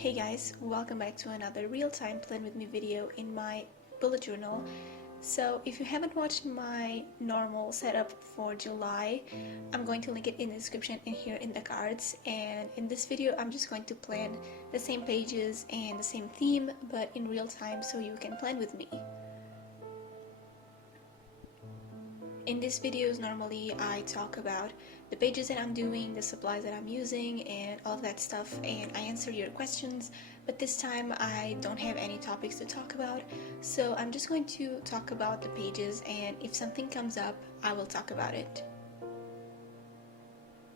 Hey guys, welcome back to another real-time plan with me video in my bullet journal. So if you haven't watched my normal setup for July, I'm going to link it in the description and here in the cards. And in this video, I'm just going to plan the same pages and the same theme, but in real time so you can plan with me. In these videos, normally I talk about the pages that I'm doing, the supplies that I'm using, and all of that stuff, and I answer your questions, but this time I don't have any topics to talk about, so I'm just going to talk about the pages, and if something comes up, I will talk about it.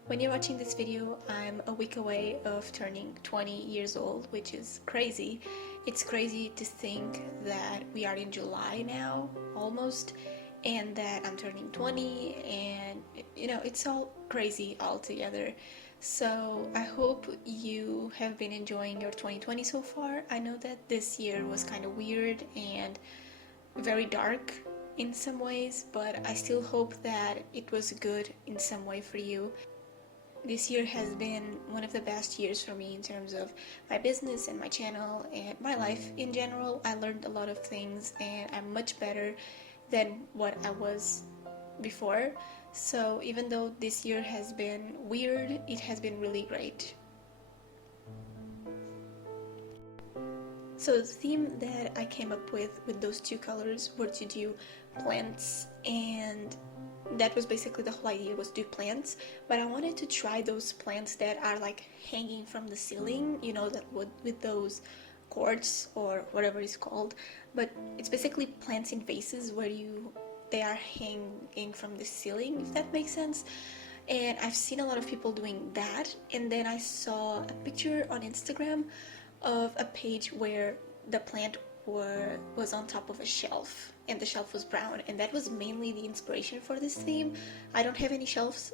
When you're watching this video, I'm a week away of turning 20 years old, which is crazy. It's crazy to think that we are in July now, almost, and that I'm turning 20, and it's all crazy altogether. So I hope you have been enjoying your 2020 so far. I know that this year was kind of weird and very dark in some ways, but I still hope that it was good in some way for you. This year has been one of the best years for me in terms of my business and my channel and my life in general. I learned a lot of things and I'm much better than what I was before. So even though this year has been weird, it has been really great. So the theme that I came up with those two colors were to do plants, and that was basically the whole idea, was do plants, but I wanted to try those plants that are like hanging from the ceiling, that would with those cords or whatever it's called, but it's basically plants in vases where they are hanging from the ceiling, if that makes sense. And I've seen a lot of people doing that, and then I saw a picture on Instagram of a page where the plant was on top of a shelf and the shelf was brown, and that was mainly the inspiration for this theme. I don't have any shelves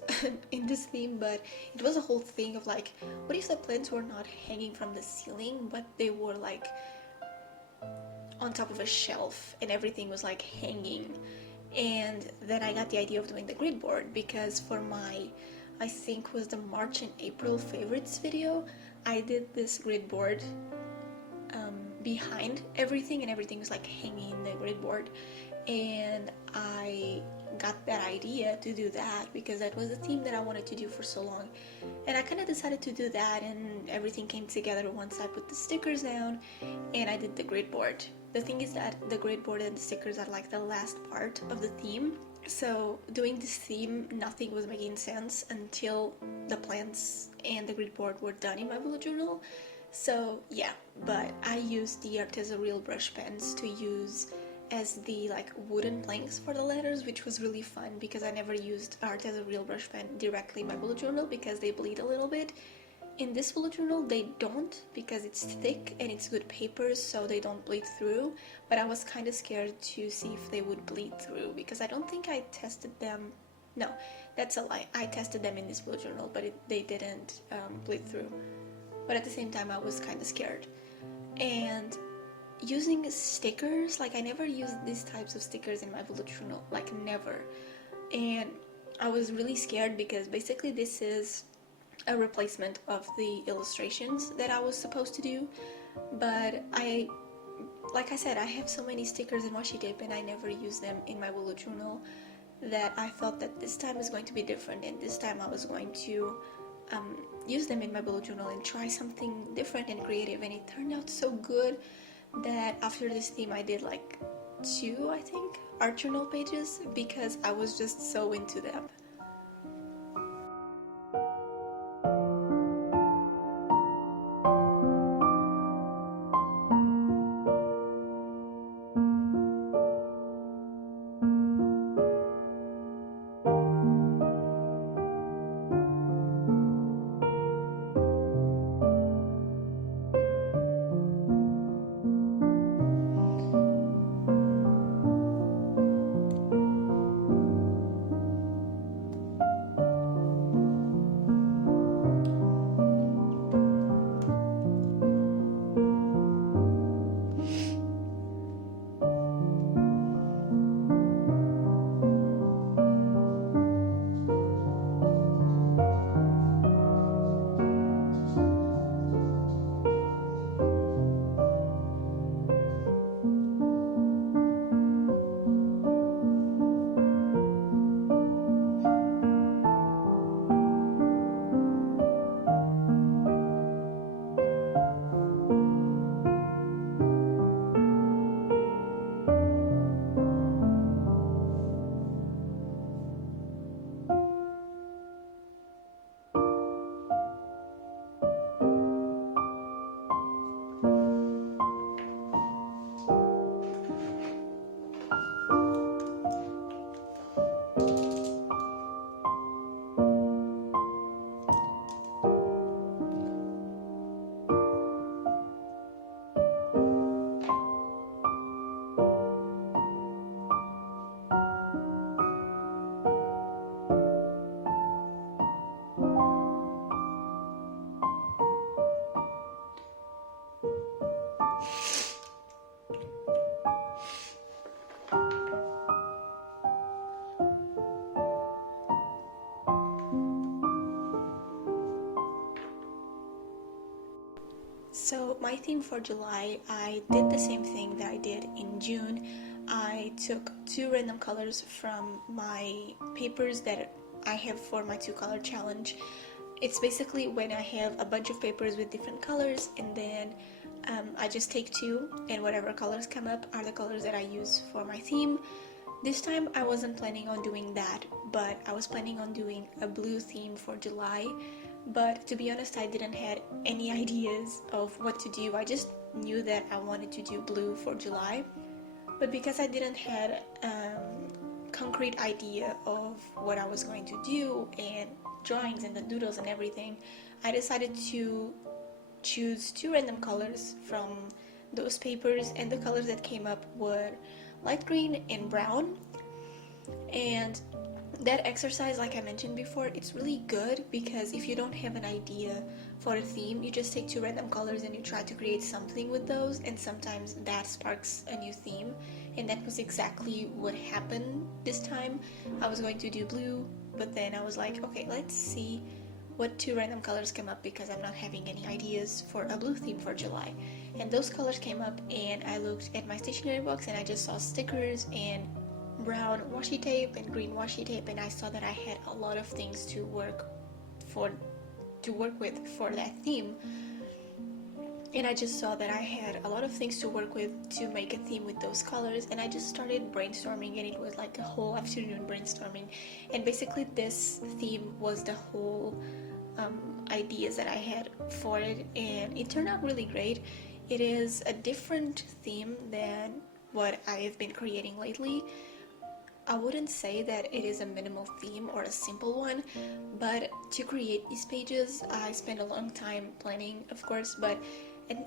in this theme, but it was a whole thing of like, what if the plants were not hanging from the ceiling but they were like on top of a shelf and everything was like hanging. And then I got the idea of doing the grid board, because for my, I think was the March and April favorites video, I did this grid board behind everything, and everything was like hanging in the grid board, and I got that idea to do that because that was a theme that I wanted to do for so long, and I kind of decided to do that, and everything came together once I put the stickers down and I did the grid board. The thing is that the grid board and the stickers are like the last part of the theme, so doing this theme, nothing was making sense until the plants and the grid board were done in my bullet journal. So yeah, but I used the Arteza Real brush pens to use as the like wooden planks for the letters, which was really fun because I never used Arteza Real brush pen directly in my bullet journal because they bleed a little bit. In this bullet journal they don't, because it's thick and it's good paper, so they don't bleed through, but I was kind of scared to see if they would bleed through because I don't think I tested them. No, that's a lie. I tested them in this bullet journal, but they didn't bleed through. But at the same time I was kind of scared. And using stickers, like I never used these types of stickers in my bullet journal, like never, and I was really scared because basically this is a replacement of the illustrations that I was supposed to do, but like I said, I have so many stickers and washi tape and I never use them in my bullet journal that I thought that this time is going to be different, and this time I was going to use them in my bullet journal and try something different and creative, and it turned out so good that after this theme I did like 2, I think, art journal pages because I was just so into them. So my theme for July, I did the same thing that I did in June. I took 2 random colors from my papers that I have for my 2-color challenge. It's basically when I have a bunch of papers with different colors, and then I just take 2, and whatever colors come up are the colors that I use for my theme. This time I wasn't planning on doing that, but I was planning on doing a blue theme for July. But to be honest, I didn't have any ideas of what to do. I just knew that I wanted to do blue for July. But because I didn't have concrete idea of what I was going to do and drawings and the doodles and everything, I decided to choose 2 random colors from those papers, and the colors that came up were light green and brown. And that exercise, like I mentioned before, it's really good because if you don't have an idea for a theme, you just take 2 random colors and you try to create something with those, and sometimes that sparks a new theme. And that was exactly what happened this time. I was going to do blue, but then I was like, okay, let's see what 2 random colors come up because I'm not having any ideas for a blue theme for July. And those colors came up, and I looked at my stationery box and I just saw stickers and brown washi tape and green washi tape, and I saw that I had a lot of things to work with for that theme. And I just saw that I had a lot of things to work with to make a theme with those colors, and I just started brainstorming, and it was like a whole afternoon brainstorming. And basically this theme was the whole ideas that I had for it, and it turned out really great. It is a different theme than what I have been creating lately. I wouldn't say that it is a minimal theme or a simple one, but to create these pages I spent a long time planning, of course, but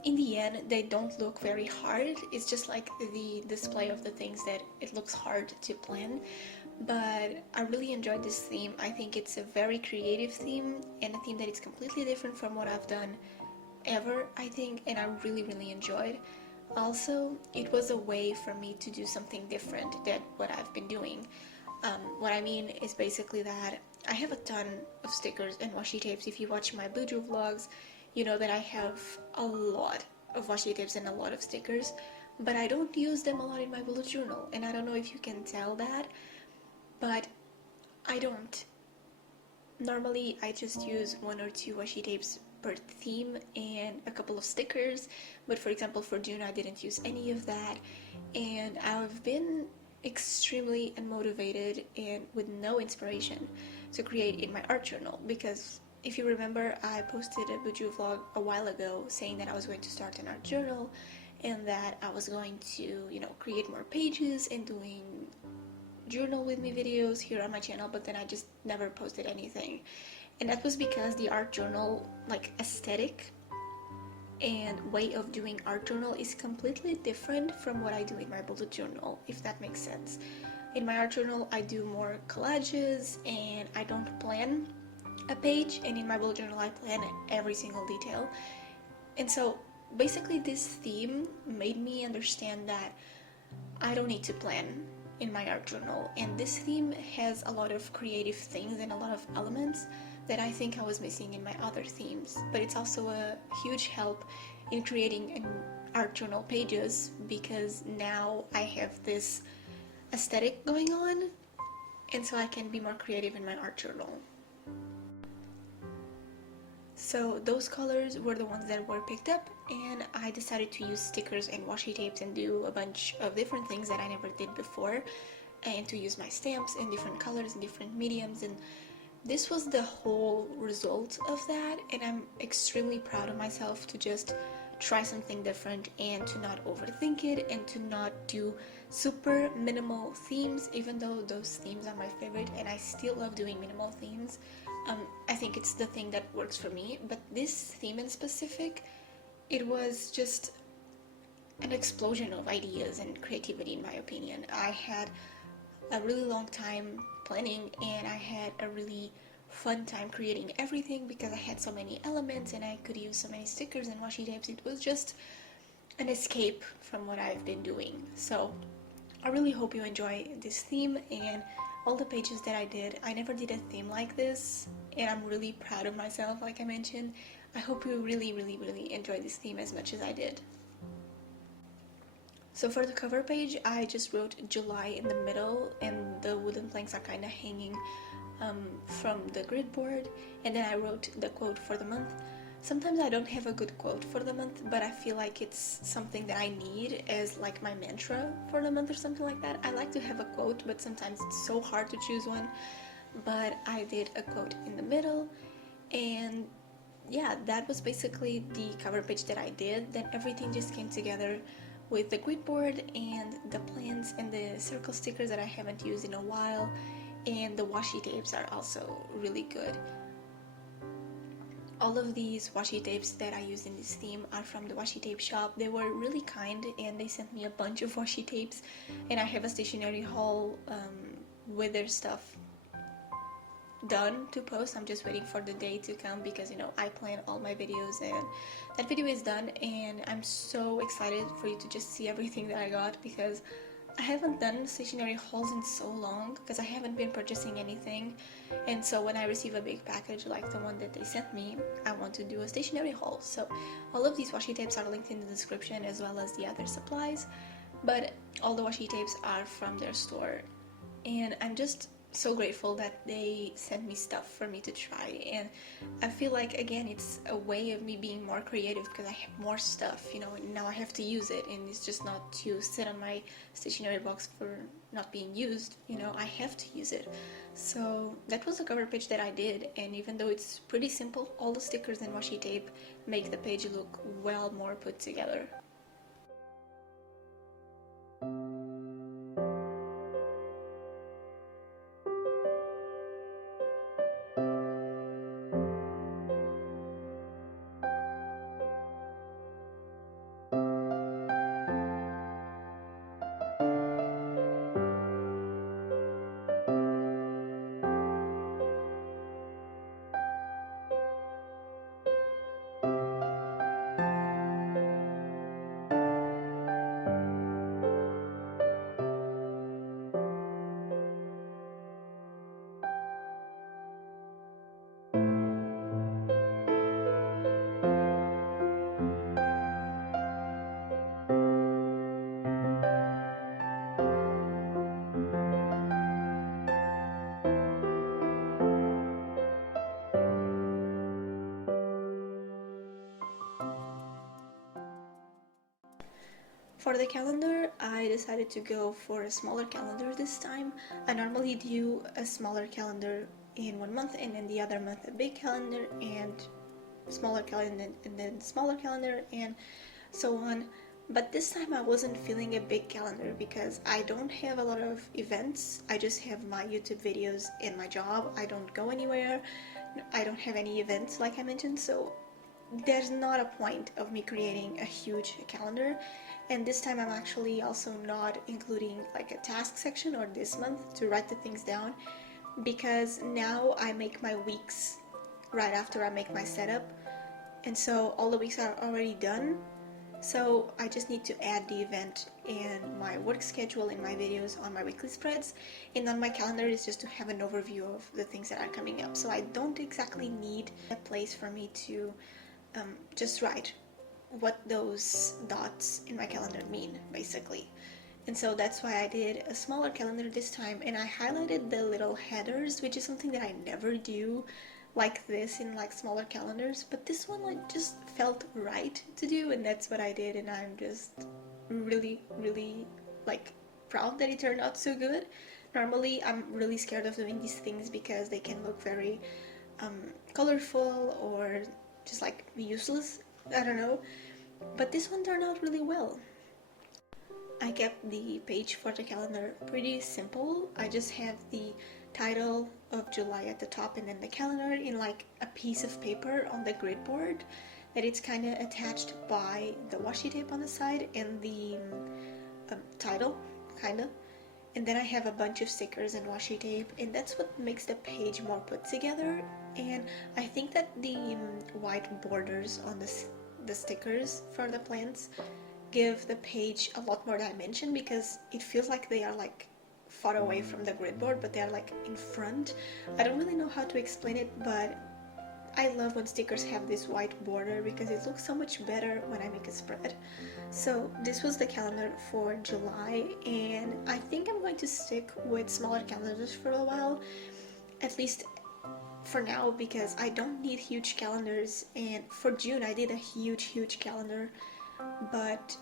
in the end they don't look very hard. It's just like the display of the things that it looks hard to plan. But I really enjoyed this theme. I think it's a very creative theme, and a theme that is completely different from what I've done ever, I think, and I really enjoyed. Also, it was a way for me to do something different than what I've been doing. What I mean is basically that I have a ton of stickers and washi tapes. If you watch my Blue vlogs, you know that I have a lot of washi tapes and a lot of stickers, but I don't use them a lot in my bullet journal, and I don't know if you can tell that, but I don't. Normally, I just use 1 or 2 washi tapes per theme and a couple of stickers, but for example for June I didn't use any of that, and I've been extremely unmotivated and with no inspiration to create in my art journal, because if you remember, I posted a Buju vlog a while ago saying that I was going to start an art journal and that I was going to, create more pages and doing journal with me videos here on my channel, but then I just never posted anything. And that was because the art journal, like aesthetic and way of doing art journal, is completely different from what I do in my bullet journal, if that makes sense. In my art journal I do more collages and I don't plan a page, and in my bullet journal I plan every single detail. And so basically this theme made me understand that I don't need to plan in my art journal, and this theme has a lot of creative things and a lot of elements that I think I was missing in my other themes. But it's also a huge help in creating an art journal pages, because now I have this aesthetic going on, and so I can be more creative in my art journal. So those colors were the ones that were picked up, and I decided to use stickers and washi tapes and do a bunch of different things that I never did before, and to use my stamps in different colors and different mediums, and this was the whole result of that. And I'm extremely proud of myself to just try something different and to not overthink it and to not do super minimal themes, even though those themes are my favorite and I still love doing minimal themes. I think it's the thing that works for me, but this theme in specific, it was just an explosion of ideas and creativity, in my opinion. I had a really long time planning, and I had a really fun time creating everything because I had so many elements and I could use so many stickers and washi tapes. It was just an escape from what I've been doing. So I really hope you enjoy this theme and all the pages that I did. I never did a theme like this, and I'm really proud of myself. Like I mentioned, I hope you really enjoyed this theme as much as I did. So for the cover page, I just wrote July in the middle, and the wooden planks are kind of hanging from the grid board, and then I wrote the quote for the month. Sometimes I don't have a good quote for the month, but I feel like it's something that I need as like my mantra for the month or something like that. I like to have a quote, but sometimes it's so hard to choose one. But I did a quote in the middle, and yeah, that was basically the cover page that I did. Then everything just came together with the grid board and the plants and the circle stickers that I haven't used in a while, and the washi tapes are also really good. All of these washi tapes that I used in this theme are from the washi tape shop. They were really kind and they sent me a bunch of washi tapes, and I have a stationery haul with their stuff done to post. I'm just waiting for the day to come because, you know, I plan all my videos, and that video is done, and I'm so excited for you to just see everything that I got, because I haven't done stationery hauls in so long because I haven't been purchasing anything. And so when I receive a big package like the one that they sent me, I want to do a stationery haul. So all of these washi tapes are linked in the description, as well as the other supplies, but all the washi tapes are from their store, and I'm just so grateful that they sent me stuff for me to try. And I feel like, again, it's a way of me being more creative because I have more stuff, you know, and now I have to use it, and it's just not to sit on my stationery box for not being used, you know, I have to use it. So that was the cover page that I did, and even though it's pretty simple, all the stickers and washi tape make the page look well more put together. For the calendar, I decided to go for a smaller calendar this time. I normally do a smaller calendar in one month, and in the other month a big calendar, and smaller calendar, and then smaller calendar, and so on. But this time I wasn't feeling a big calendar because I don't have a lot of events. I just have my YouTube videos and my job. I don't go anywhere. I don't have any events like I mentioned, so there's not a point of me creating a huge calendar. And this time I'm actually also not including like a task section or this month to write the things down, because now I make my weeks right after I make my setup, and so all the weeks are already done. So I just need to add the event and my work schedule and my videos on my weekly spreads, and on my calendar is just to have an overview of the things that are coming up. So I don't exactly need a place for me to just write what those dots in my calendar mean, basically. And so that's why I did a smaller calendar this time, and I highlighted the little headers, which is something that I never do like this in like smaller calendars, but this one like just felt right to do, and that's what I did, and I'm just really like proud that it turned out so good. Normally I'm really scared of doing these things because they can look very colorful or just like useless, I don't know, but this one turned out really well. I kept the page for the calendar pretty simple. I just have the title of July at the top, and then the calendar in like a piece of paper on the grid board that it's kind of attached by the washi tape on the side, and the title kind of, and then I have a bunch of stickers and washi tape, and that's what makes the page more put together. And I think that the white borders on the stickers for the plants give the page a lot more dimension, because it feels like they are like far away from the grid board, but they are like in front. I don't really know how to explain it, but I love when stickers have this white border because it looks so much better when I make a spread. So this was the calendar for July, and I think I'm going to stick with smaller calendars for a while, at least for now, because I don't need huge calendars. And for June I did a huge calendar, but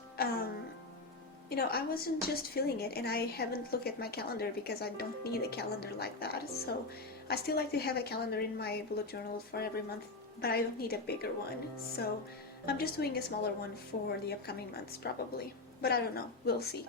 you know, I wasn't just feeling it, and I haven't looked at my calendar because I don't need a calendar like that. So I still like to have a calendar in my bullet journal for every month, but I don't need a bigger one. So I'm just doing a smaller one for the upcoming months probably, but I don't know, we'll see.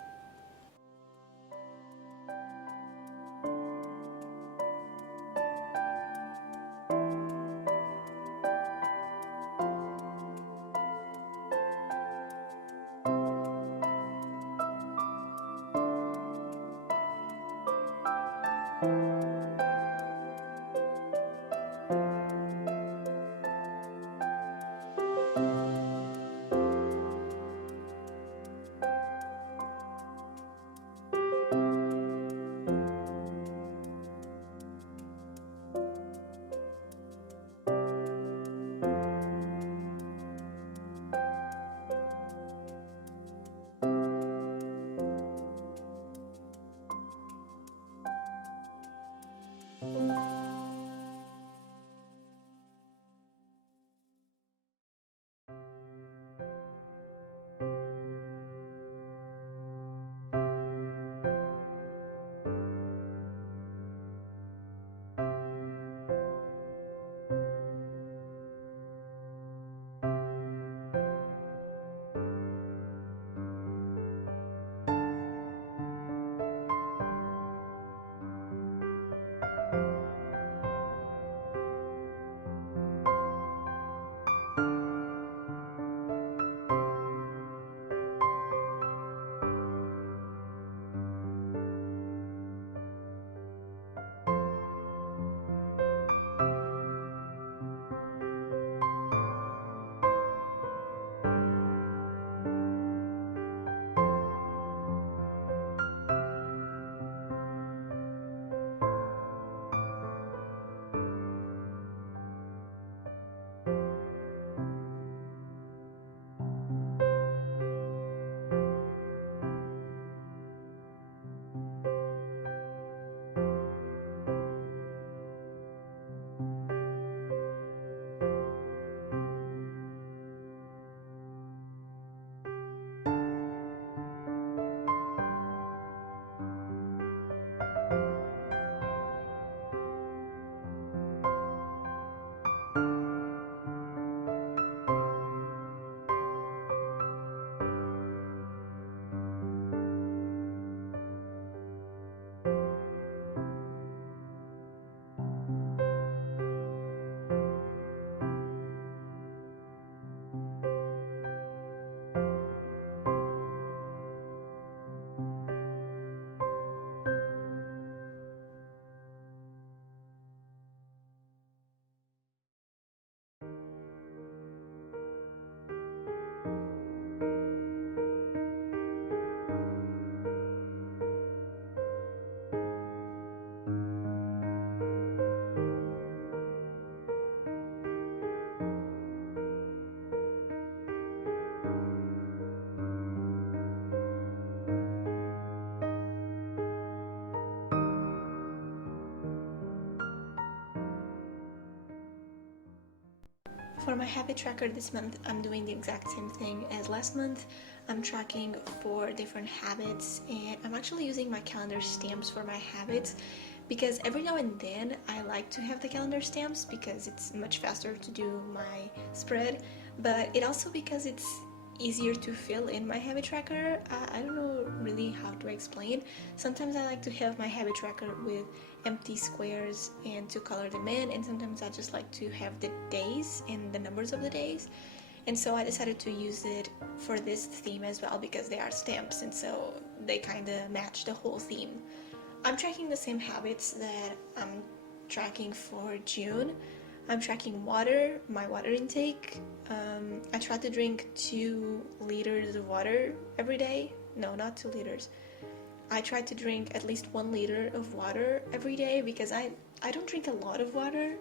For my habit tracker this month, I'm doing the exact same thing as last month. I'm tracking 4 different habits, and I'm actually using my calendar stamps for my habits because every now and then I like to have the calendar stamps because it's much faster to do my spread, but it also because it's easier to fill in my habit tracker. I don't know really how to explain. Sometimes I like to have my habit tracker with empty squares and to color them in, and sometimes I just like to have the days and the numbers of the days. And so I decided to use it for this theme as well because they are stamps, and so they kind of match the whole theme. I'm tracking the same habits that I'm tracking for June. I'm tracking water, my water intake. I try to drink 2 liters of water every day. No, not 2 liters. I try to drink at least 1 liter of water every day because I don't drink a lot of water,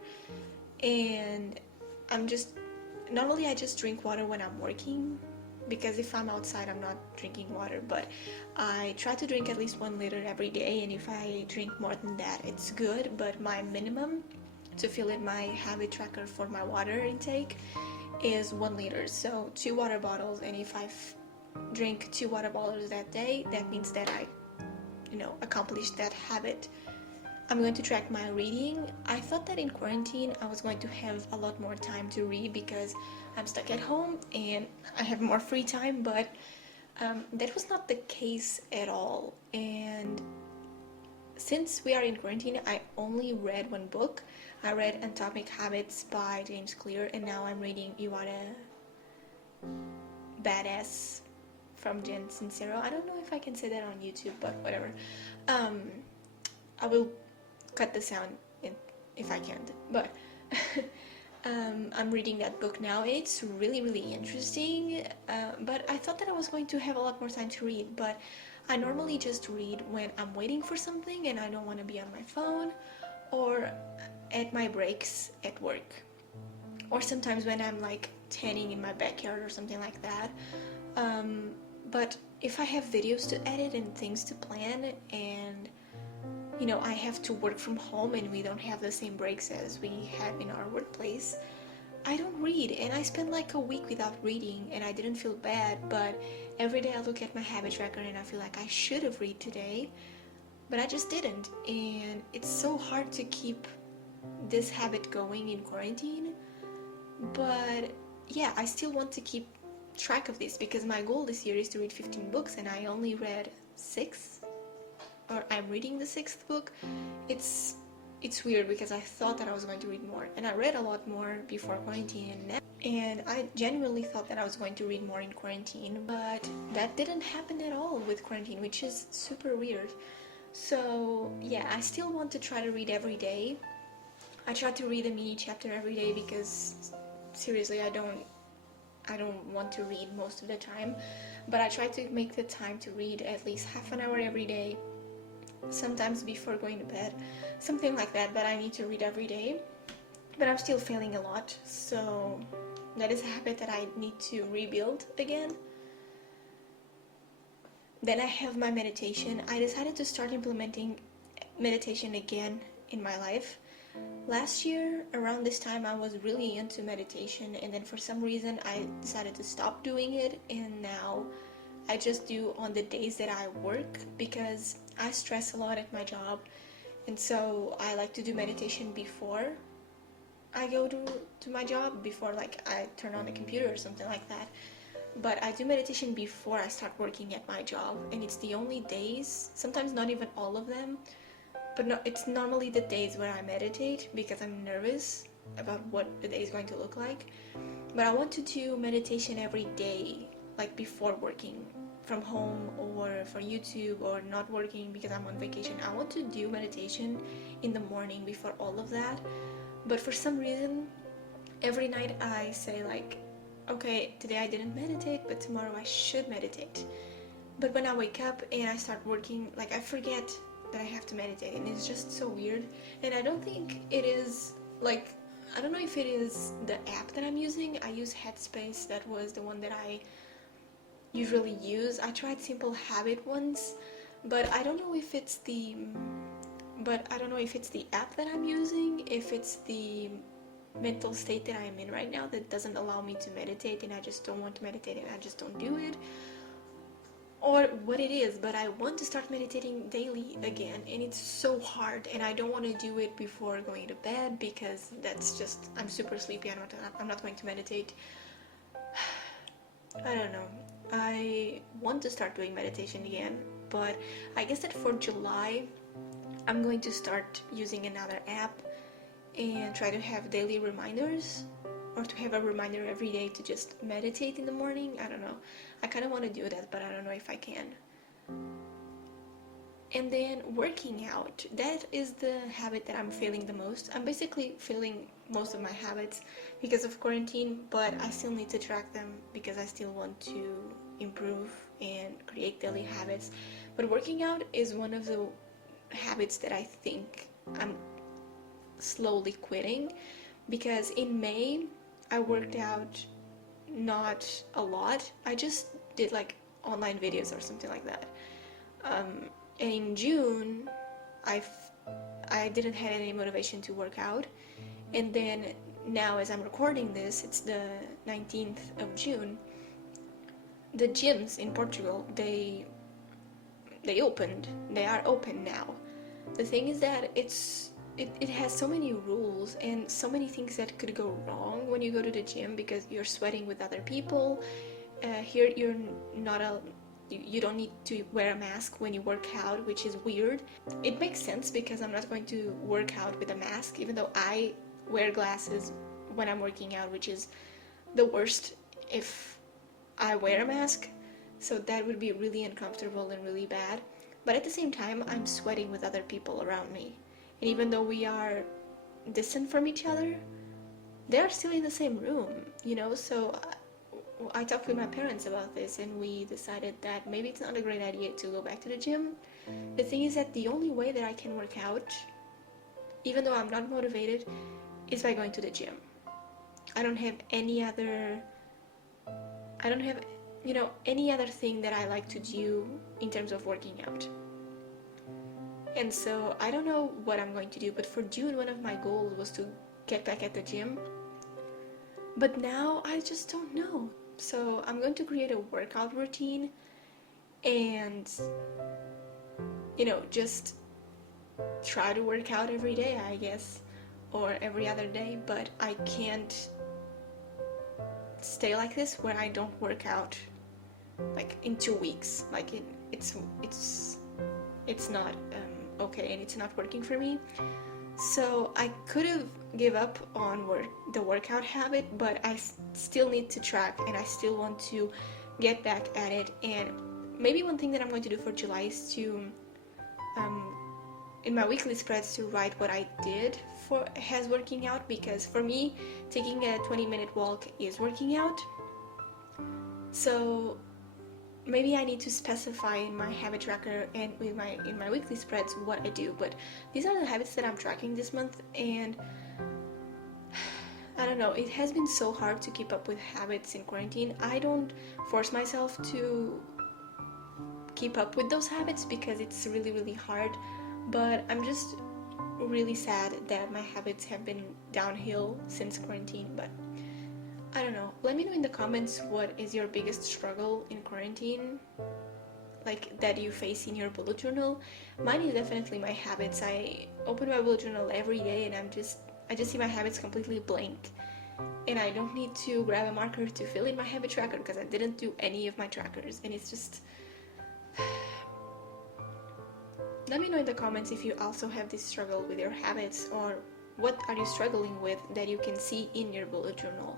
and normally I just drink water when I'm working, because if I'm outside I'm not drinking water, but I try to drink at least 1 liter every day, and if I drink more than that it's good, but my minimum to fill in my habit tracker for my water intake is 1 liter, so 2 water bottles, and if I drink 2 water bottles that day, that means that I accomplished that habit. I'm going to track my reading. I thought that in quarantine I was going to have a lot more time to read because I'm stuck at home and I have more free time, but that was not the case at all. And since we are in quarantine, I only read 1 book. I read Atomic Habits by James Clear, and now I'm reading You Are a Badass from Jen Sincero. I don't know if I can say that on YouTube, but whatever. I will cut the sound if I can't, but I'm reading that book now. It's really, really interesting, but I thought that I was going to have a lot more time to read, but I normally just read when I'm waiting for something and I don't want to be on my phone, or at my breaks at work, or sometimes when I'm like tanning in my backyard or something like that. But if I have videos to edit and things to plan, and I have to work from home and we don't have the same breaks as we have in our workplace, I don't read, and I spent like a week without reading and I didn't feel bad, but every day I look at my habit tracker and I feel like I should have read today, but I just didn't, and it's so hard to keep this habit going in quarantine. But yeah, I still want to keep track of this because my goal this year is to read 15 books and I only read 6, or I'm reading the 6th book. It's weird because I thought that I was going to read more, and I read a lot more before quarantine, and I genuinely thought that I was going to read more in quarantine, but that didn't happen at all with quarantine, which is super weird. So yeah, I still want to try to read every day. I try to read a mini chapter every day because seriously, I don't want to read most of the time, but I try to make the time to read at least half an hour every day, sometimes before going to bed, something like that, but I need to read every day. But I'm still failing a lot, so that is a habit that I need to rebuild again. Then I have my meditation. I decided to start implementing meditation again in my life. Last year, around this time, I was really into meditation, and then for some reason I decided to stop doing it, and now I just do on the days that I work because I stress a lot at my job, and so I like to do meditation before I go to my job, before like I turn on the computer or something like that. But I do meditation before I start working at my job, and it's the only days, sometimes not even all of them, but no, it's normally the days where I meditate because I'm nervous about what the day is going to look like. But I want to do meditation every day, like before working from home or for YouTube, or not working because I'm on vacation. I want to do meditation in the morning before all of that. But for some reason, every night I say like, okay, today I didn't meditate, but tomorrow I should meditate. But when I wake up and I start working, like I forget that I have to meditate, and it's just so weird. And I don't think it is like, I don't know if it is the app that I'm using. I use Headspace. That was the one that I usually use. I tried Simple Habit once, but I don't know if it's the app that I'm using, if it's the mental state that I'm in right now that doesn't allow me to meditate, and I just don't want to meditate and I just don't do it, or what it is. But I want to start meditating daily again, and it's so hard, and I don't want to do it before going to bed because that's just, I'm super sleepy. I'm not going to meditate. I don't know. I want to start doing meditation again, but I guess that for July I'm going to start using another app and try to have daily reminders, or to have a reminder every day to just meditate in the morning. I don't know. I kind of want to do that, but I don't know if I can. And then working out. That is the habit that I'm failing the most. I'm basically failing most of my habits because of quarantine, but I still need to track them because I still want to improve and create daily habits. But working out is one of the habits that I think I'm slowly quitting, because in May I worked out not a lot. I just did like online videos or something like that. And in June, I didn't have any motivation to work out. And then now, as I'm recording this, it's the 19th of June. The gyms in Portugal, they opened. They are open now. The thing is that it has so many rules and so many things that could go wrong when you go to the gym, because you're sweating with other people. Here you're not a you don't need to wear a mask when you work out, which is weird. It makes sense because I'm not going to work out with a mask, even though I wear glasses when I'm working out, which is the worst if I wear a mask. So that would be really uncomfortable and really bad. But at the same time, I'm sweating with other people around me. And even though we are distant from each other, they're still in the same room, you know? So I talked with my parents about this, and we decided that maybe it's not a great idea to go back to the gym. The thing is that the only way that I can work out, even though I'm not motivated, is by going to the gym. I don't have any other any other thing that I like to do in terms of working out. And so I don't know what I'm going to do, but for June, one of my goals was to get back at the gym. But now I just don't know. So I'm going to create a workout routine and, just try to work out every day, I guess, or every other day, but I can't stay like this where I don't work out like in 2 weeks. Like it's not okay, and it's not working for me. So I could have give up on the workout habit, but I still need to track, and I still want to get back at it. And maybe one thing that I'm going to do for July is to in my weekly spreads to write what I did as working out, because for me taking a 20-minute walk is working out. So maybe I need to specify in my habit tracker and in my weekly spreads what I do. But these are the habits that I'm tracking this month, and I don't know, it has been so hard to keep up with habits in quarantine. I don't force myself to keep up with those habits because it's really, really hard, but I'm just really sad that my habits have been downhill since quarantine. But I don't know, let me know in the comments what is your biggest struggle in quarantine, like that you face in your bullet journal. Mine is definitely my habits. I open my bullet journal every day and I just see my habits completely blank, and I don't need to grab a marker to fill in my habit tracker because I didn't do any of my trackers, and it's just let me know in the comments if you also have this struggle with your habits, or what are you struggling with that you can see in your bullet journal.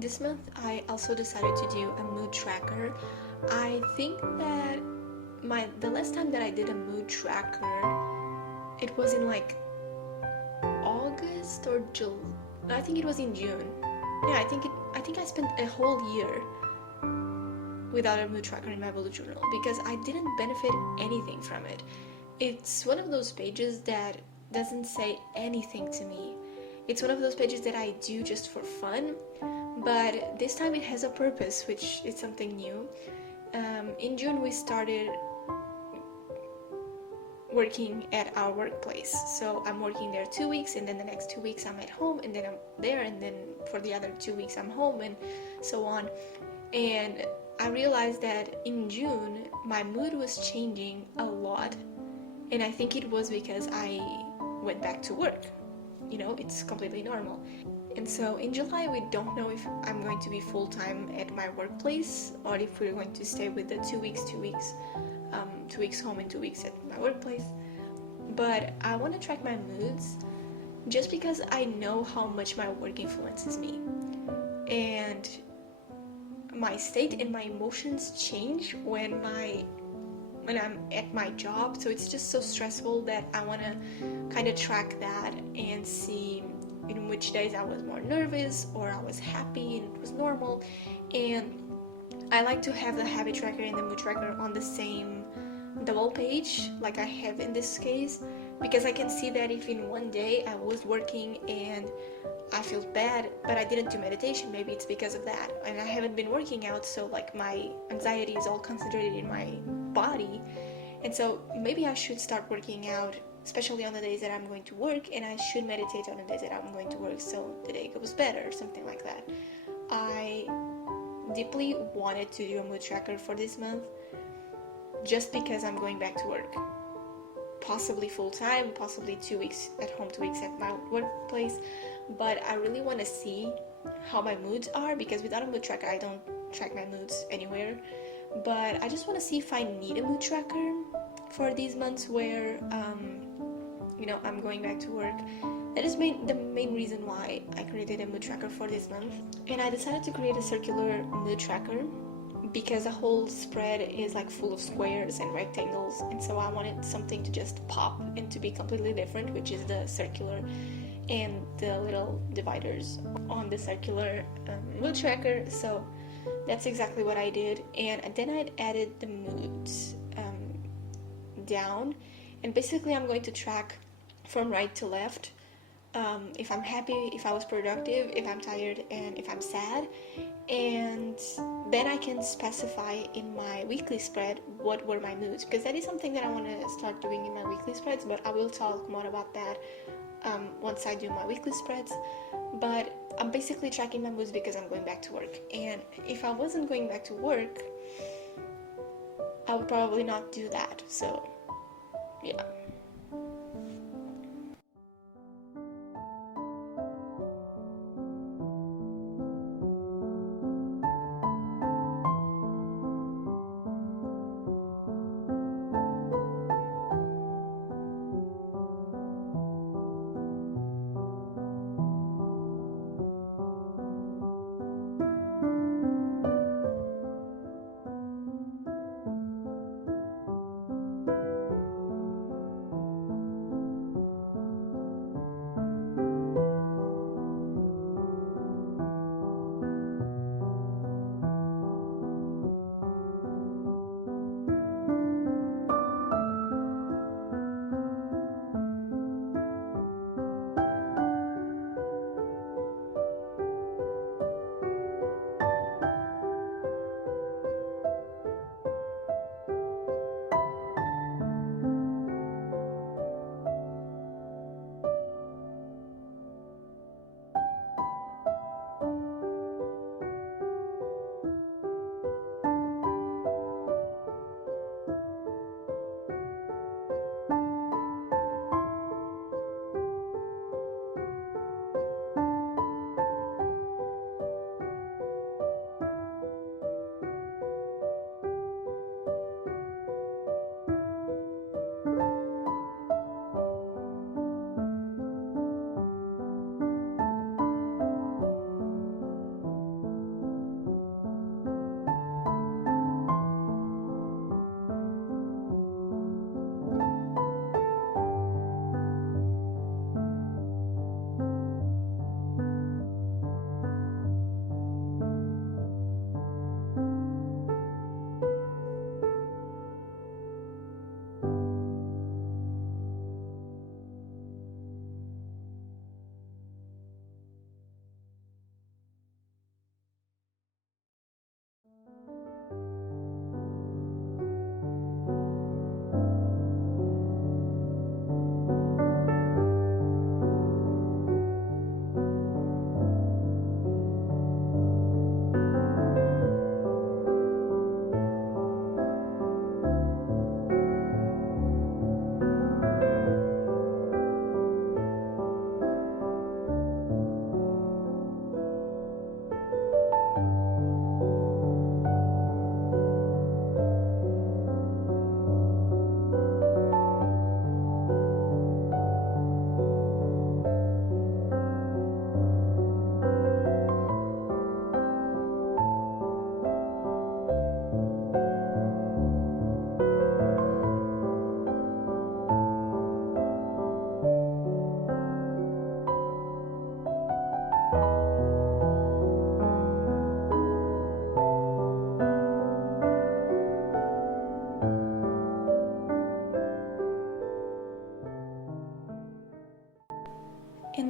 This month I also decided to do a mood tracker. I think that the last time that I did a mood tracker, it was in like August or July. I think it was in June. Yeah, I think I spent a whole year without a mood tracker in my bullet journal because I didn't benefit anything from it. It's one of those pages that doesn't say anything to me. It's one of those pages that I do just for fun, but this time it has a purpose, which is something new. In June we started working at our workplace, so I'm working there 2 weeks, and then the next 2 weeks I'm at home, and then I'm there, and then for the other 2 weeks I'm home, and so on. And I realized that in June my mood was changing a lot, and I think it was because I went back to work. You know, it's completely normal. And so in July we don't know if I'm going to be full-time at my workplace or if we're going to stay with the 2 weeks, 2 weeks home and 2 weeks at my workplace. But I want to track my moods just because I know how much my work influences me. And my state and my emotions change when I'm at my job, so it's just so stressful that I want to kind of track that and see in which days I was more nervous or I was happy and it was normal. And I like to have the habit tracker and the mood tracker on the same double page like I have in this case, because I can see that if in one day I was working and I feel bad but I didn't do meditation, maybe it's because of that. And I haven't been working out, so like my anxiety is all concentrated in my body, and so maybe I should start working out, especially on the days that I'm going to work, and I should meditate on the days that I'm going to work so the day goes better or something like that. I deeply wanted to do a mood tracker for this month just because I'm going back to work, possibly full-time, possibly 2 weeks at home, 2 weeks at my workplace, but I really want to see how my moods are, because without a mood tracker I don't track my moods anywhere. But I just want to see if I need a mood tracker for these months where I'm going back to work. That is the main reason why I created a mood tracker for this month. And I decided to create a circular mood tracker because the whole spread is like full of squares and rectangles, and so I wanted something to just pop and to be completely different, which is the circular and the little dividers on the circular mood tracker. So that's exactly what I did. And then I'd added the moods down, and basically I'm going to track from right to left, if I'm happy, if I was productive, if I'm tired, and if I'm sad. And then I can specify in my weekly spread what were my moods, because that is something that I want to start doing in my weekly spreads, but I will talk more about that once I do my weekly spreads. But I'm basically tracking my moods because I'm going back to work, and if I wasn't going back to work I would probably not do that. So yeah.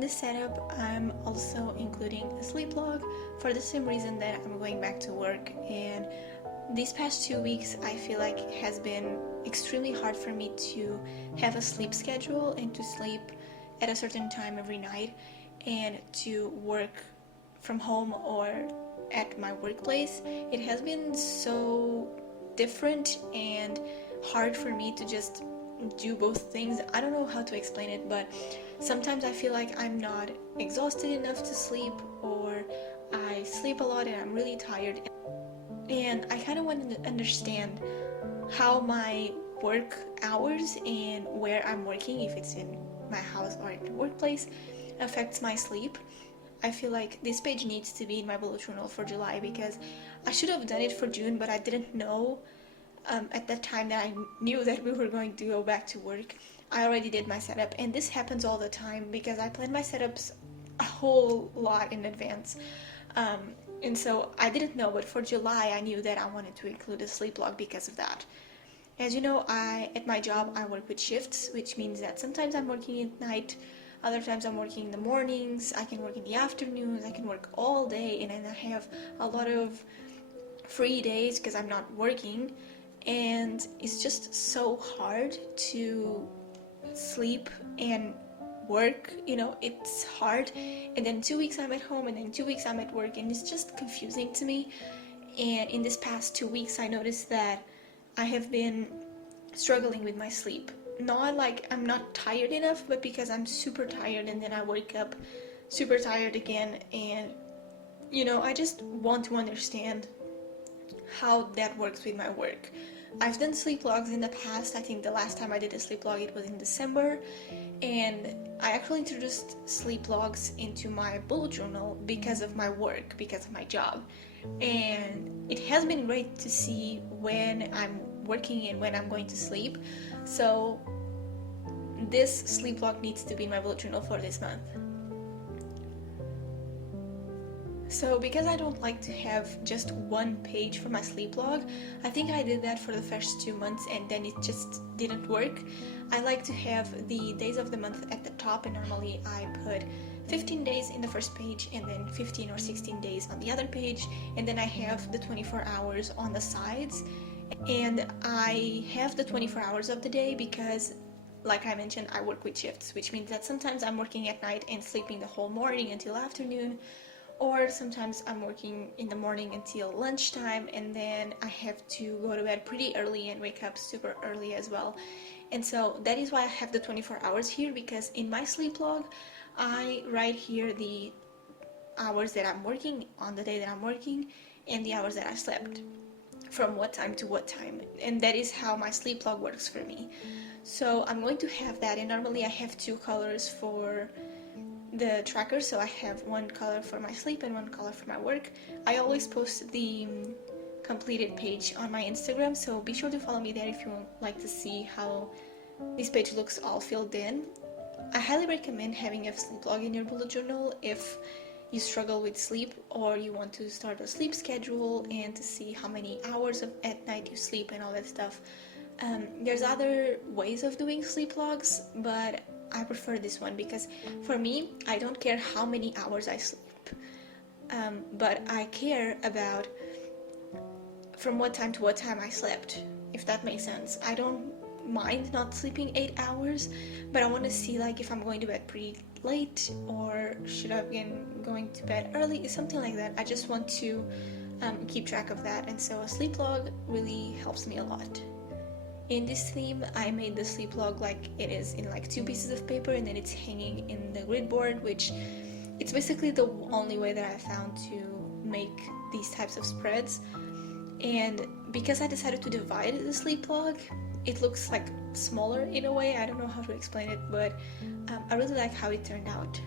in this setup, I'm also including a sleep log for the same reason that I'm going back to work. And these past 2 weeks, I feel like it has been extremely hard for me to have a sleep schedule and to sleep at a certain time every night and to work from home or at my workplace. It has been so different and hard for me to just do both things. I don't know how to explain it, but sometimes I feel like I'm not exhausted enough to sleep, or I sleep a lot and I'm really tired. And I kind of want to understand how my work hours and where I'm working, if it's in my house or at the workplace, affects my sleep. I feel like this page needs to be in my bullet journal for July, because I should have done it for June, but I didn't know at that time that I knew that we were going to go back to work. I already did my setup, and this happens all the time because I plan my setups a whole lot in advance. And so I didn't know, but for July I knew that I wanted to include a sleep log because of that. As you know, at my job I work with shifts, which means that sometimes I'm working at night, other times I'm working in the mornings, I can work in the afternoons, I can work all day, and then I have a lot of free days because I'm not working, and it's just so hard to sleep and work, it's hard. And then 2 weeks I'm at home, and then 2 weeks I'm at work, and it's just confusing to me. And in this past 2 weeks I noticed that I have been struggling with my sleep. Not like I'm not tired enough, but because I'm super tired and then I wake up super tired again. And I just want to understand how that works with my work. I've done sleep logs in the past. I think the last time I did a sleep log, it was in December, and I actually introduced sleep logs into my bullet journal because of my work, because of my job. And it has been great to see when I'm working and when I'm going to sleep. So this sleep log needs to be in my bullet journal for this month. So because I don't like to have just one page for my sleep log, I think I did that for the first 2 months and then it just didn't work. I like to have the days of the month at the top, and normally I put 15 days in the first page and then 15 or 16 days on the other page, and then I have the 24 hours on the sides. And I have the 24 hours of the day because, like I mentioned, I work with shifts, which means that sometimes I'm working at night and sleeping the whole morning until afternoon, or sometimes I'm working in the morning until lunchtime, and then I have to go to bed pretty early and wake up super early as well. And so that is why I have the 24 hours here, because in my sleep log I write here the hours that I'm working on the day that I'm working and the hours that I slept, from what time to what time, and that is how my sleep log works for me. So I'm going to have that, and normally I have two colors for the tracker, so I have one color for my sleep and one color for my work. I always post the completed page on my Instagram, so be sure to follow me there if you would like to see how this page looks all filled in. I highly recommend having a sleep log in your bullet journal if you struggle with sleep, or you want to start a sleep schedule and to see how many hours at night you sleep and all that stuff. There's other ways of doing sleep logs, but I prefer this one because for me, I don't care how many hours I sleep, but I care about from what time to what time I slept, if that makes sense. I don't mind not sleeping 8 hours, but I want to see like if I'm going to bed pretty late or should I have been going to bed early, something like that. I just want to keep track of that, and so a sleep log really helps me a lot. In this theme, I made the sleep log like it is in like 2 pieces of paper, and then it's hanging in the grid board, which it's basically the only way that I found to make these types of spreads. And because I decided to divide the sleep log, it looks like smaller in a way. I don't know how to explain it, but I really like how it turned out.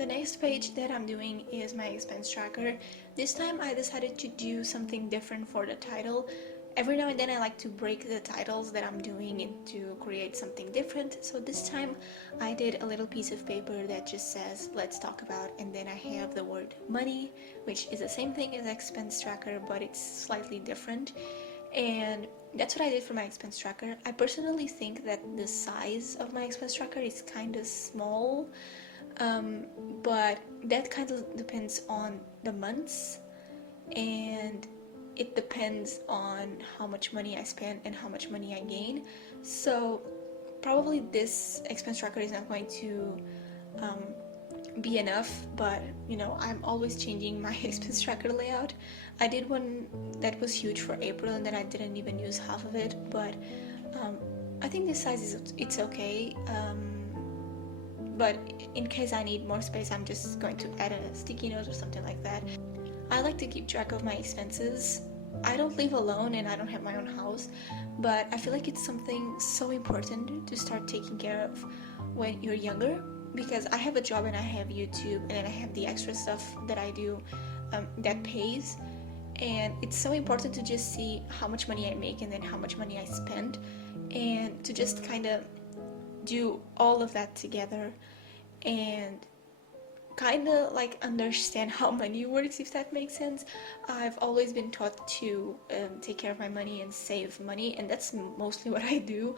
The next page that I'm doing is my expense tracker. This time I decided to do something different for the title. Every now and then I like to break the titles that I'm doing and to create something different. So this time I did a little piece of paper that just says let's talk about, and then I have the word money, which is the same thing as expense tracker but it's slightly different. And that's what I did for my expense tracker. I personally think that the size of my expense tracker is kind of small, but that kind of depends on the months, and it depends on how much money I spend and how much money I gain. So probably this expense tracker is not going to be enough, but you know, I'm always changing my expense tracker layout. I did one that was huge for April and then I didn't even use half of it, but I think this size is it's okay. But in case I need more space, I'm just going to add a sticky note or something like that. I like to keep track of my expenses. I don't live alone and I don't have my own house, but I feel like it's something so important to start taking care of when you're younger, because I have a job and I have YouTube and I have the extra stuff that I do that pays, and it's so important to just see how much money I make and then how much money I spend, and to just kind of do all of that together and kind of like understand how money works, if that makes sense. I've always been taught to take care of my money and save money, and that's mostly what I do,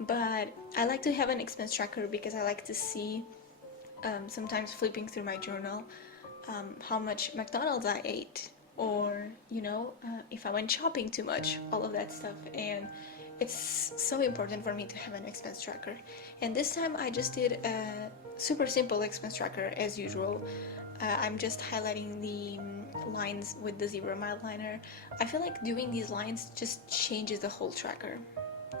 but I like to have an expense tracker because I like to see, sometimes flipping through my journal, how much McDonald's I ate, or you know, if I went shopping too much, all of that stuff. And it's so important for me to have an expense tracker. And this time I just did a super simple expense tracker as usual. I'm just highlighting the lines with the zebra mile liner. I feel like doing these lines just changes the whole tracker,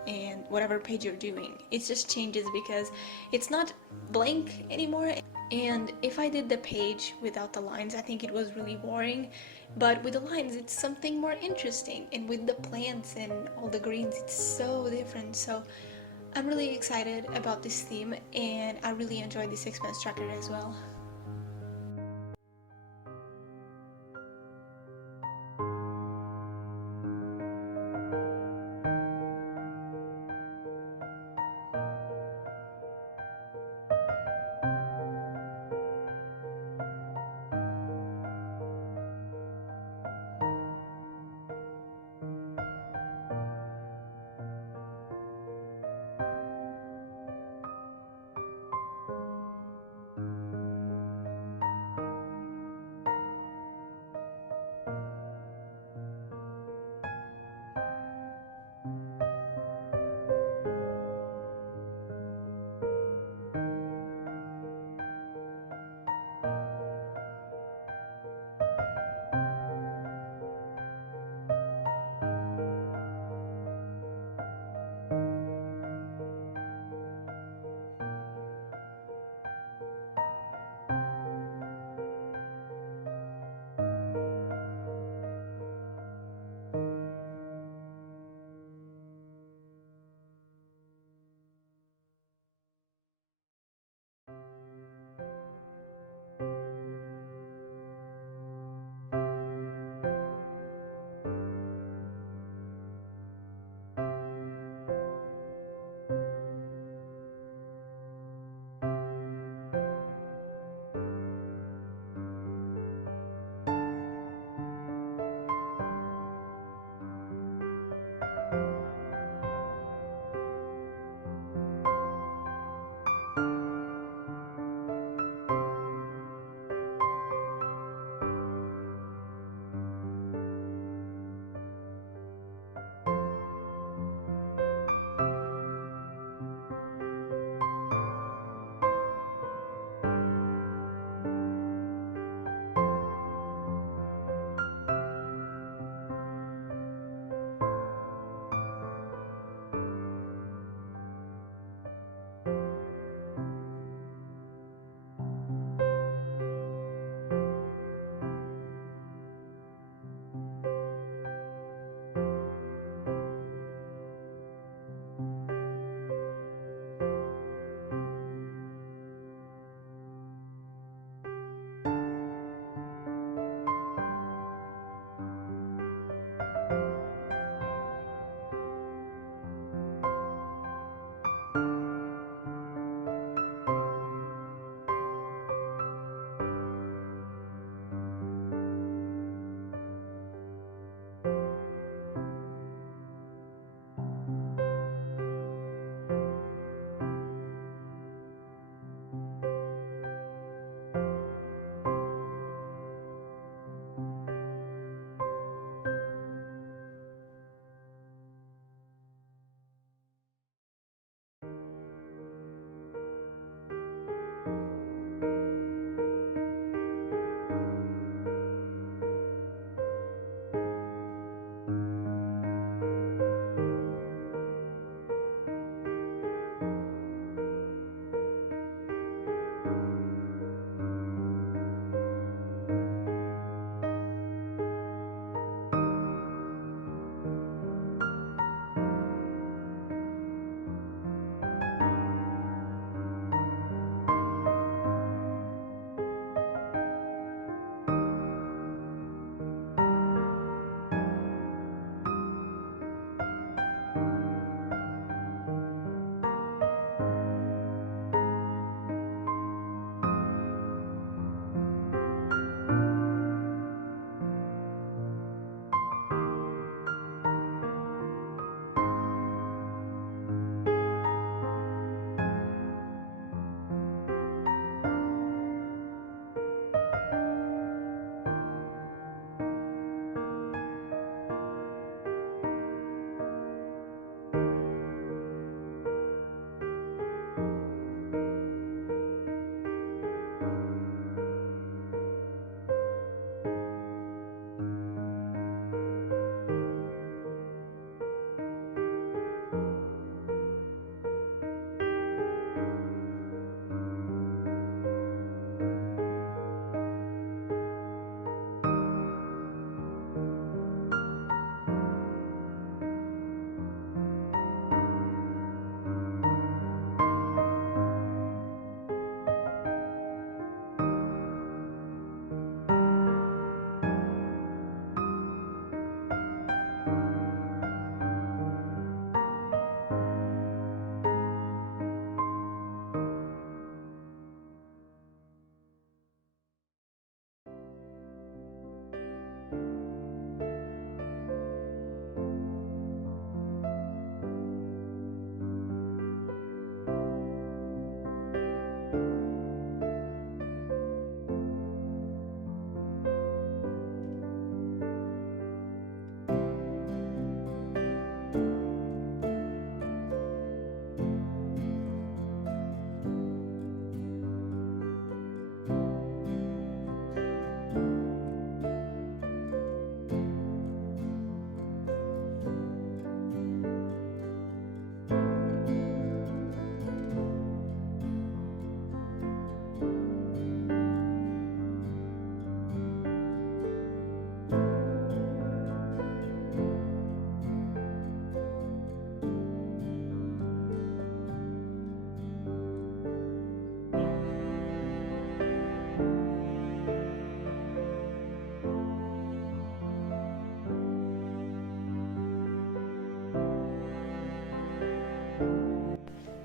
and whatever page you're doing, it just changes because it's not blank anymore. And if I did the page without the lines, I think it was really boring, but with the lines it's something more interesting, and with the plants and all the greens it's so different. So I'm really excited about this theme, and I really enjoyed this expense tracker as well.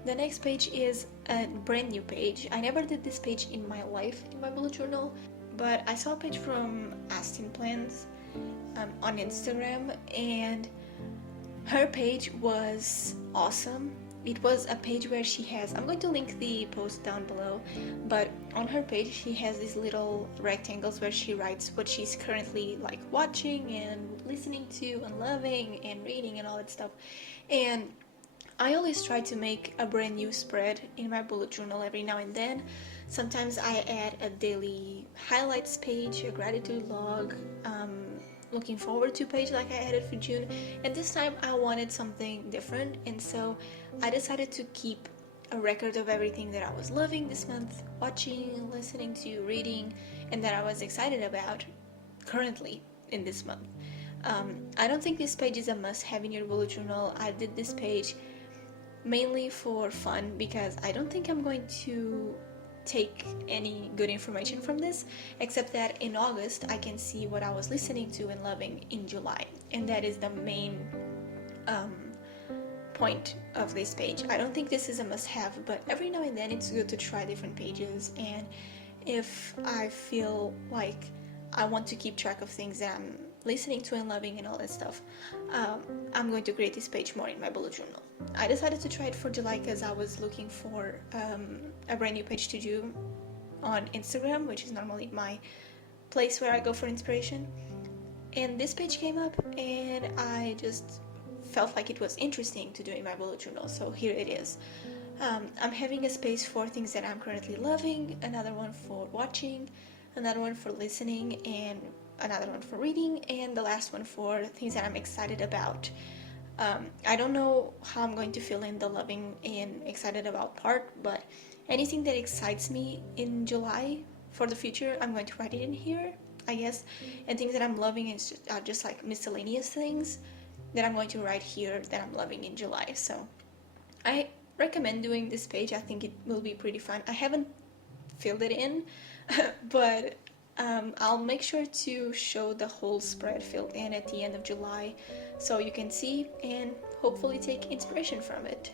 The next page is a brand new page. I never did this page in my life in my bullet journal, but I saw a page from Astin Plans on Instagram, and her page was awesome. It was a page where she has, I'm going to link the post down below, but on her page she has these little rectangles where she writes what she's currently like watching and listening to and loving and reading and all that stuff. And I always try to make a brand new spread in my bullet journal every now and then. Sometimes I add a daily highlights page, a gratitude log, looking forward to page like I added for June, and this time I wanted something different, and so I decided to keep a record of everything that I was loving this month, watching, listening to, reading, and that I was excited about currently in this month. I don't think this page is a must-have in your bullet journal. I did this page mainly for fun because I don't think I'm going to take any good information from this, except that in August I can see what I was listening to and loving in July, and that is the main point of this page. I don't think this is a must-have, but every now and then it's good to try different pages, and if I feel like I want to keep track of things that I'm listening to and loving and all that stuff, I'm going to create this page more in my bullet journal. I decided to try it for July because I was looking for a brand new page to do on Instagram, which is normally my place where I go for inspiration. And this page came up and I just felt like it was interesting to do in my bullet journal, so here it is. I'm having a space for things that I'm currently loving, another one for watching, another one for listening, and another one for reading, and the last one for things that I'm excited about. I don't know how I'm going to fill in the loving and excited about part, but anything that excites me in July for the future, I'm going to write it in here, I guess. And things that I'm loving is just like miscellaneous things that I'm going to write here that I'm loving in July. So I recommend doing this page. I think it will be pretty fun. I haven't filled it in, but I'll make sure to show the whole spread filled in at the end of July so you can see and hopefully take inspiration from it.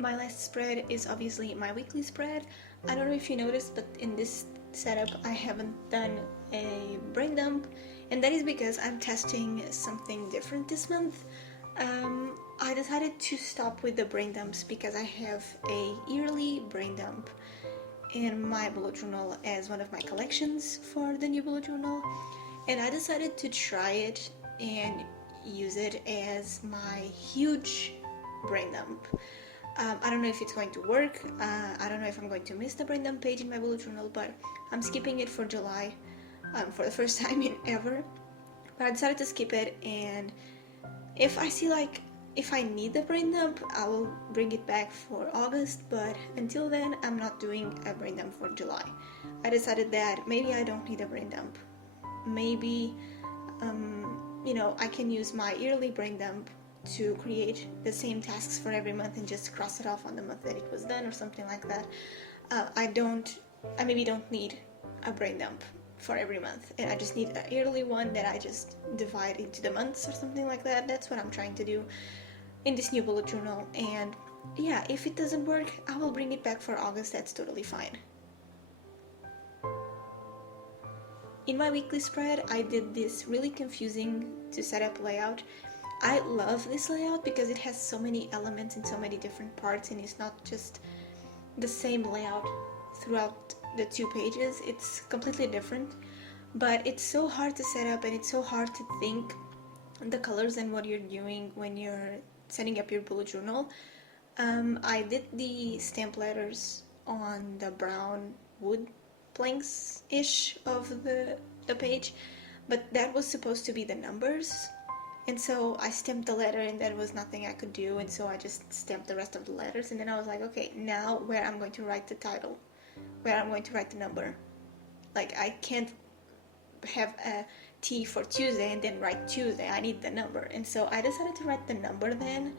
My last spread is obviously my weekly spread. I don't know if you noticed, but in this setup I haven't done a brain dump, and that is because I'm testing something different this month. I decided to stop with the brain dumps because I have a yearly brain dump in my bullet journal as one of my collections for the new bullet journal, and I decided to try it and use it as my huge brain dump. I don't know if it's going to work. I don't know if I'm going to miss the brain dump page in my bullet journal, but I'm skipping it for July for the first time in ever. But I decided to skip it, and if I see if I need the brain dump, I will bring it back for August, but until then I'm not doing a brain dump for July. I decided that maybe I don't need a brain dump. Maybe I can use my yearly brain dump to create the same tasks for every month and just cross it off on the month that it was done or something like that. I maybe don't need a brain dump for every month, and I just need a yearly one that I just divide into the months or something like that. That's what I'm trying to do in this new bullet journal, and yeah, if it doesn't work, I will bring it back for August. That's totally fine. In my weekly spread, I did this really confusing to set up layout. I love this layout because it has so many elements and so many different parts, and it's not just the same layout throughout the 2 pages. It's completely different, but it's so hard to set up, and it's so hard to think the colors and what you're doing when you're setting up your bullet journal. I did the stamp letters on the brown wood planks-ish of the page, but that was supposed to be the numbers. And so I stamped the letter, and there was nothing I could do, and so I just stamped the rest of the letters, and then I was like, okay, now where I'm going to write the title, where I'm going to write the number. Like, I can't have a T for Tuesday and then write Tuesday. I need the number. And so I decided to write the number then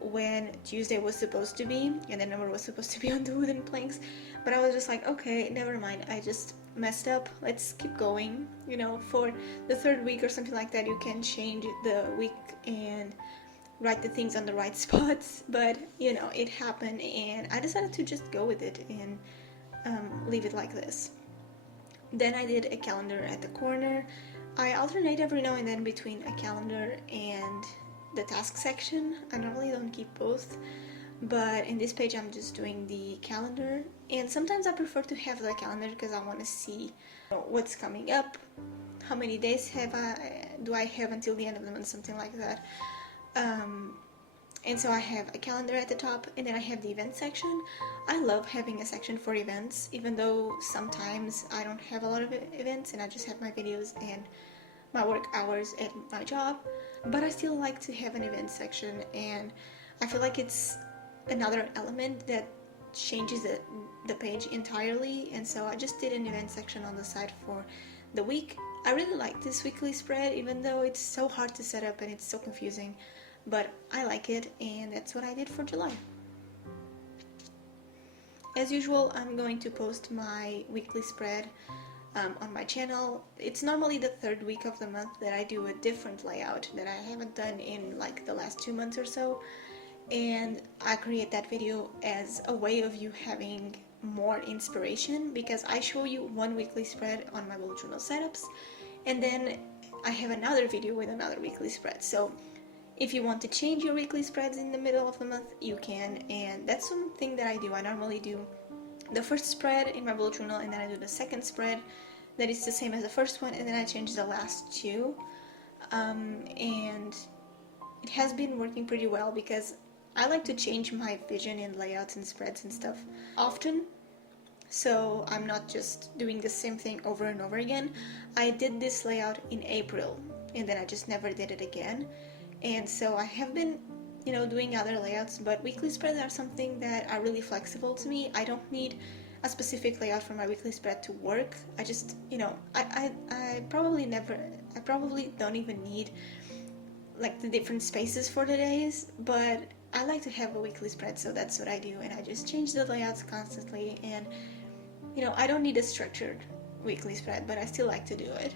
when Tuesday was supposed to be, and the number was supposed to be on the wooden planks. But I was just like, okay, never mind, I just messed up, let's keep going. For the 3rd week or something like that, you can change the week and write the things on the right spots, but it happened, and I decided to just go with it and leave it like this. Then I did a calendar at the corner. I alternate every now and then between a calendar and the task section. I normally don't keep both, but in this page I'm just doing the calendar, and sometimes I prefer to have the calendar because I want to see what's coming up, how many days do I have until the end of the month, something like that. And so I have a calendar at the top, and then I have the event section. I love having a section for events, even though sometimes I don't have a lot of events and I just have my videos and my work hours at my job, but I still like to have an event section, and I feel like it's another element that changes the page entirely. And so I just did an event section on the side for the week. I really like this weekly spread, even though it's so hard to set up and it's so confusing, but I like it, and that's what I did for July. As usual, I'm going to post my weekly spread on my channel. It's normally the 3rd week of the month that I do a different layout that I haven't done in like the last 2 months or so, and I create that video as a way of you having more inspiration, because I show you one weekly spread on my bullet journal setups, and then I have another video with another weekly spread. So if you want to change your weekly spreads in the middle of the month, you can, and that's something that I do. I normally do the first spread in my bullet journal, and then I do the second spread that is the same as the first one, and then I change the last 2, and it has been working pretty well because I like to change my vision and layouts and spreads and stuff often, so I'm not just doing the same thing over and over again. I did this layout in April, and then I just never did it again, and so I have been doing other layouts, but weekly spreads are something that are really flexible to me. I don't need a specific layout for my weekly spread to work. I just, I probably don't even need like the different spaces for the days, but I like to have a weekly spread, so that's what I do, and I just change the layouts constantly, and I don't need a structured weekly spread, but I still like to do it.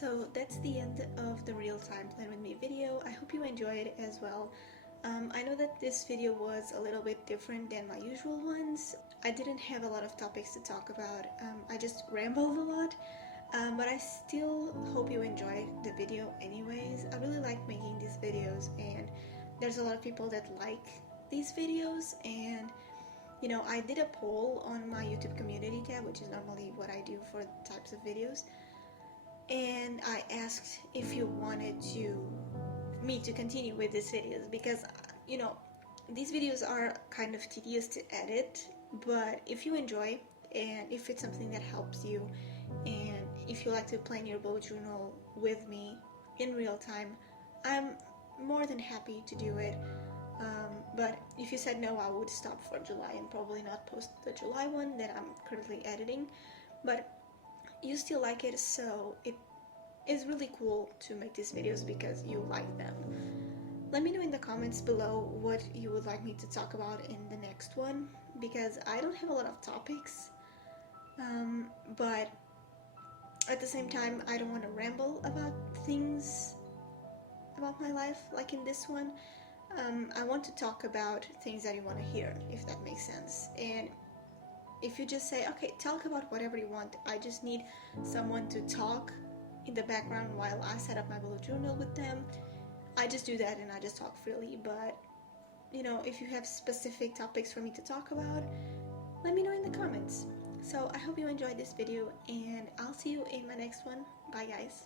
So that's the end of the real-time plan with me video. I hope you enjoyed it as well. I know that this video was a little bit different than my usual ones. I didn't have a lot of topics to talk about. I just rambled a lot, but I still hope you enjoyed the video anyways. I really like making these videos, and there's a lot of people that like these videos, and you know, I did a poll on my YouTube community tab, which is normally what I do for types of videos, and I asked if you wanted me to continue with these videos, because you know, these videos are kind of tedious to edit, but if you enjoy and if it's something that helps you, and if you like to plan your bullet journal with me in real time, I'm more than happy to do it. But if you said no, I would stop for July and probably not post the July one that I'm currently editing. But you still like it, so it is really cool to make these videos because you like them. Let me know in the comments below what you would like me to talk about in the next one, because I don't have a lot of topics, but at the same time I don't want to ramble about things about my life like in this one. I want to talk about things that you want to hear, if that makes sense. And if you just say, okay, talk about whatever you want, I just need someone to talk in the background while I set up my bullet journal with them, I just do that and I just talk freely. But you know, if you have specific topics for me to talk about, let me know in the comments. So I hope you enjoyed this video, and I'll see you in my next one. Bye guys.